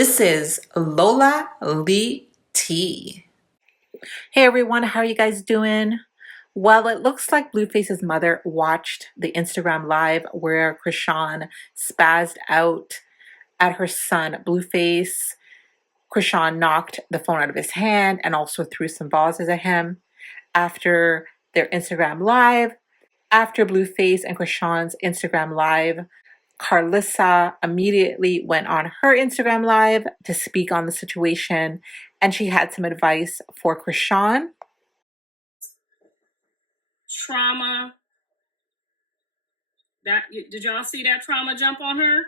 This is Lola Lee T. Hey everyone, how are you guys doing? Well, it looks like BlueFace's mother watched the Instagram live where Chrisean spazzed out at her son BlueFace. Chrisean knocked the phone out of his hand and also threw some vases at him. After their Instagram live, after BlueFace and Chrisean's Instagram live, Karlissa immediately went on her Instagram live to speak on the situation, and she had some advice for Chrisean. Trauma. Did y'all see that trauma jump on her?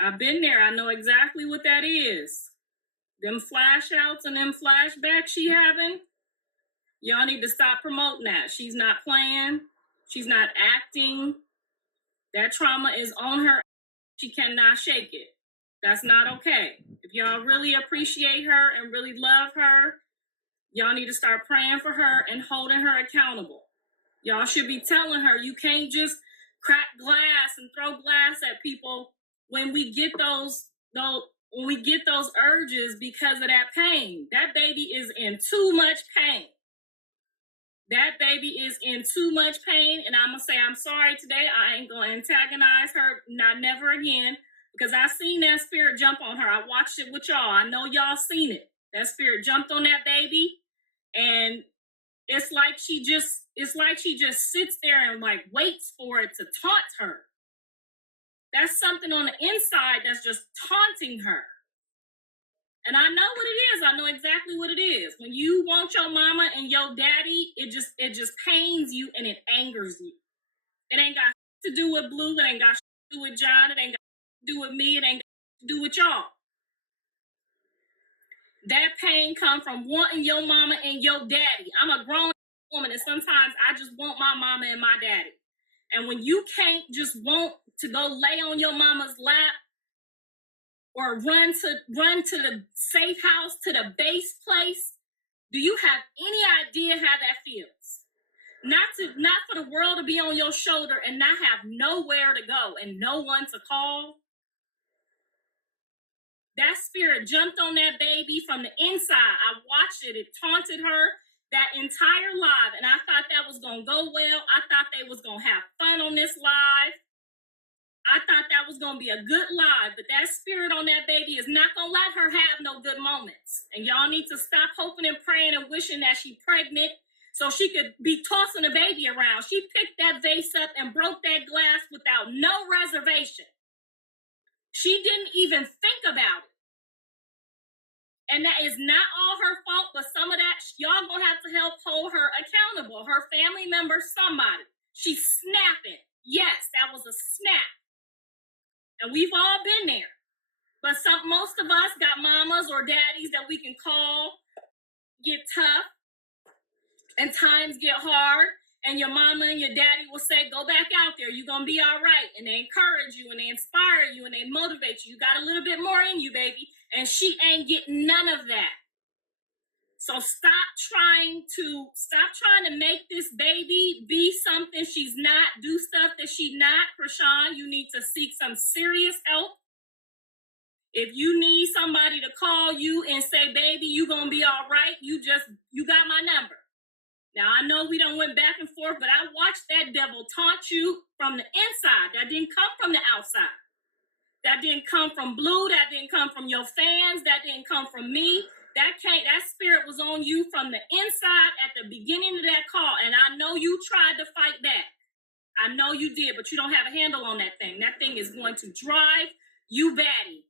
I've been there. I know exactly what that is. Them flash outs and them flashbacks she having. Y'all need to stop promoting that. She's not playing. She's not acting. That trauma is on her. She cannot shake it. That's not okay. If y'all really appreciate her and really love her, y'all need to start praying for her and holding her accountable. Y'all should be telling her you can't just crack glass and throw glass at people when we get those urges because of that pain. That baby is in too much pain. That baby is in too much pain, and I'm gonna say I'm sorry today. I ain't gonna antagonize her, not never again, because I seen that spirit jump on her. I watched it with y'all. I know y'all seen it. That spirit jumped on that baby, and it's like she just sits there and like waits for it to taunt her. That's something on the inside that's just taunting her. And I know what it is. I know exactly what it is. When you want your mama and your daddy, it just pains you and it angers you. It ain't got to do with Blue. It ain't got to do with John. It ain't got to do with me. It ain't got to do with y'all. That pain come from wanting your mama and your daddy. I'm a grown woman, and sometimes I just want my mama and my daddy. And when you can't just want to go lay on your mama's lap or run to the safe house, to the base place, do you have any idea how that feels? Not for the world to be on your shoulder and not have nowhere to go and no one to call. That spirit jumped on that baby from the inside. I watched it. It taunted her that entire live, and I thought that was going to go well. I thought they was going to have fun on this live. I thought that was going to be a good live, but that spirit on that baby is not going to let her have no good moments. And y'all need to stop hoping and praying and wishing that she's pregnant so she could be tossing the baby around. She picked that vase up and broke that glass without no reservation. She didn't even think about it. And that is not all her fault, but some of that, y'all going to have to help hold her accountable. Her family member, somebody. She's snapping. Yes, that was a snap. And we've all been there. But most of us got mamas or daddies that we can call, get tough, and times get hard. And your mama and your daddy will say, go back out there. You're going to be all right. And they encourage you and they inspire you and they motivate you. You got a little bit more in you, baby. And she ain't getting none of that. So stop trying to make this baby be something she's not, do stuff that she's not. Chrisean, you need to seek some serious help. If you need somebody to call you and say, baby, you gonna be all right, you got my number. Now, I know we done went back and forth, but I watched that devil taunt you from the inside. That didn't come from the outside. That didn't come from Blue. That didn't come from your fans. That didn't come from me. That spirit was on you from the inside at the beginning of that call. And I know you tried to fight back. I know you did, but you don't have a handle on that thing. That thing is going to drive you batty.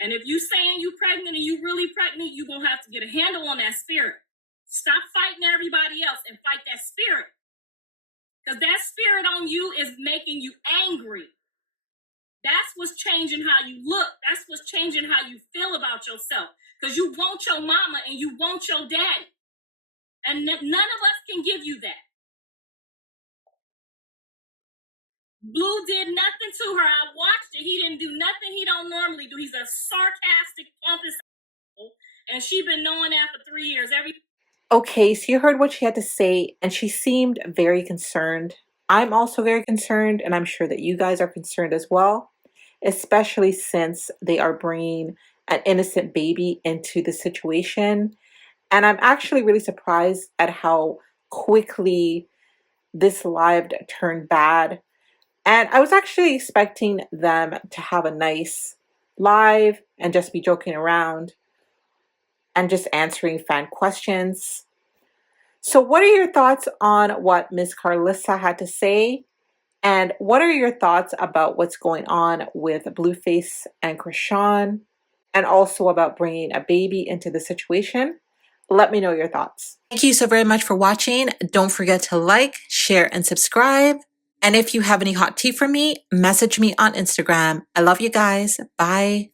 And if you saying you pregnant and you really pregnant, you're going to have to get a handle on that spirit. Stop fighting everybody else and fight that spirit. Because that spirit on you is making you angry. That's what's changing how you look. That's what's changing how you feel about yourself. Because you want your mama and you want your daddy. And none of us can give you that. Blue did nothing to her. I watched it. He didn't do nothing he don't normally do. He's a sarcastic, pompous asshole. And she been knowing that for 3 years. Okay, so you heard what she had to say, and she seemed very concerned. I'm also very concerned, and I'm sure that you guys are concerned as well. especially since they are bringing an innocent baby into the situation. And I'm actually really surprised at how quickly this live turned bad. And I was actually expecting them to have a nice live and just be joking around and just answering fan questions. So, what are your thoughts on what Miss Karlissa had to say? And what are your thoughts about what's going on with BlueFace and Chrisean? And also about bringing a baby into the situation? Let me know your thoughts. Thank you so very much for watching. Don't forget to like, share, and subscribe. And if you have any hot tea for me, message me on Instagram. I love you guys. Bye.